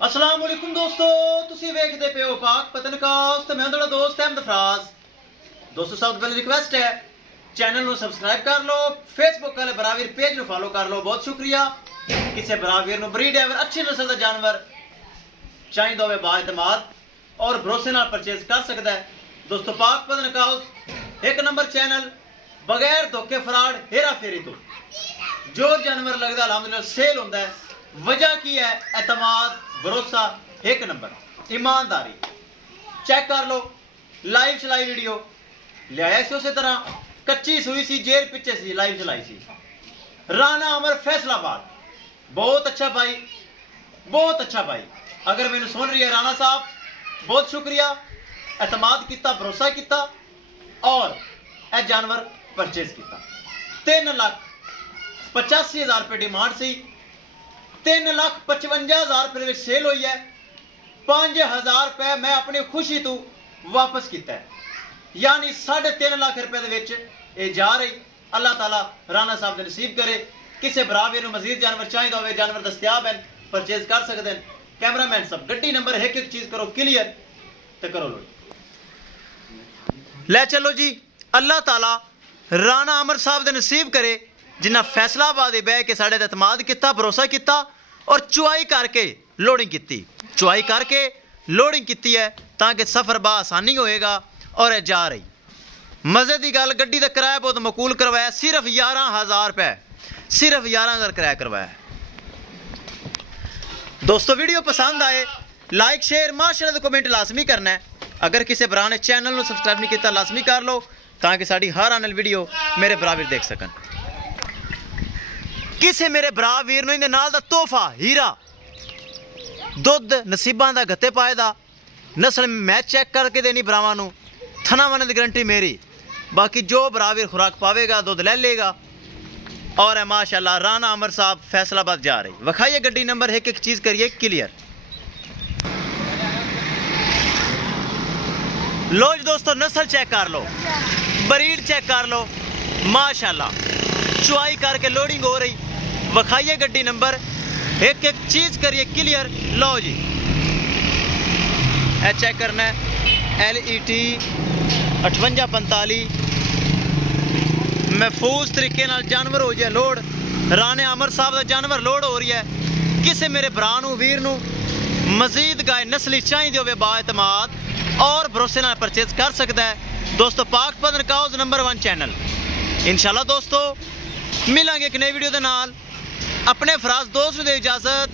अस्सलाम वालेकुम दोस्तों, तुसी वेखदे पे हो पाक पतनकास्ट ते मैं तुहाडा दोस्त अहमद फराज। दोस्तों सब तो पहले रिक्वेस्ट है चैनल ਨੂੰ सब्सक्राइब कर लो, फेसबुक वाले बरावीर पेज ਨੂੰ फॉलो कर लो। बहुत शुक्रिया। किसी बरावीर ਨੂੰ ब्रीड एवर अच्छी नस्ल ਦਾ जानवर चाहिदा होवे बाएतमाद और भरोसे नाल परचेज कर सकदा है। दोस्तों पाक पतनकास्ट एक नंबर चैनल बगैर धोखे फ्रॉड हेरा फेरी तो जो जानवर लगदा अलहमदुलिल्लाह सेल होंदा है। वजह की है? एतमाद, भरोसा, एक नंबर, ईमानदारी। चेक कर लो, लाइव चलाई वीडियो ले आया सी उसी तरह कच्ची सुई सी, जेर पिछे सी, लाइव चलाई सी। राना अमर फैसलाबाद, बहुत अच्छा भाई, बहुत अच्छा भाई। अगर मैंने सुन रही है राना साहब, बहुत शुक्रिया। एतमाद किया, भरोसा किया और यह जानवर परचेज किया। 3,85,000 रुपये डिमांड सी, 3,55,000 रुपये सेल हुई है। 5,000 रुपये मैं अपनी खुशी तो वापस किया है, यानी 3.5 लाख रुपये ये जा रही। अल्लाह ताला राना साहब ने नसीब करे। किसी बराबर में मजीद जानवर चाहिए हो, जानवर दस्तियाब हैं, परचेज कर सकते हैं। कैमरामैन सब गड्डी नंबर एक एक चीज़ करो क्लियर तो करो लो ले चलो जी। अल्लाह ताला राना अमर साहब ने नसीब करे जिन्हें फैसलाबाद बह के साढ़े एतमाद किया, भरोसा किया और चुआई करके लोडिंग की। चुआई करके लोडिंग की है ताकि सफ़र बा आसानी होएगा। और यह जा रही मज़े की गल, गड्डी का किराया बहुत मकूल करवाया, सिर्फ 11,000 रुपये, सिर्फ 11,000 किराया करवाया। दोस्तों वीडियो पसंद आए लाइक शेयर माशाअल्लाह तो कमेंट लाजमी करना है। अगर किसी भरा ने चैनल को सबसक्राइब नहीं किया लाजमी कर लो ताकि साड़ी हर आने वाली वीडियो मेरे बराबर देख सकन। किसी मेरे भरा वीर ने नाल दा तोहफा हीरा दुध नसीबां दा गत्ते पाए दा नस्ल मैं चेक करके देनी भरावां नूं, थना वने दी गारंटी मेरी। बाकी जो भरा वीर खुराक पावेगा दुध ले लेगा। और है माशाल्लाह राना अमर साहब फैसलाबाद जा रही। वखाइए गड्डी नंबर एक एक चीज़ करिए क्लियर। लो जी दोस्तों, नस्ल चेक कर लो, ब्रीड चेक कर लो, माशाल्लाह चुआई करके लोडिंग हो रही। वखाइए गड्डी नंबर एक एक चीज़ करिए क्लियर। लो जी ए चेक करना है LET 5845 महफूज तरीके नाल जानवर हो जाए लोड। राने अमर साहब का जानवर लोड हो रही है। किसी मेरे भरा नूं वीर नूं मजीद गाय नस्ली चाहिए होवे बाएतमाद और भरोसे नाल परचेज कर सकता है। दोस्तों पाक पतनकास्ट नंबर 1 चैनल। इंशाल्लाह दोस्तों मिलांगे एक नई वीडियो के नाल। अपने फराज दोस्त नूं दे इजाजत।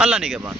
अल्लाह निगहबान।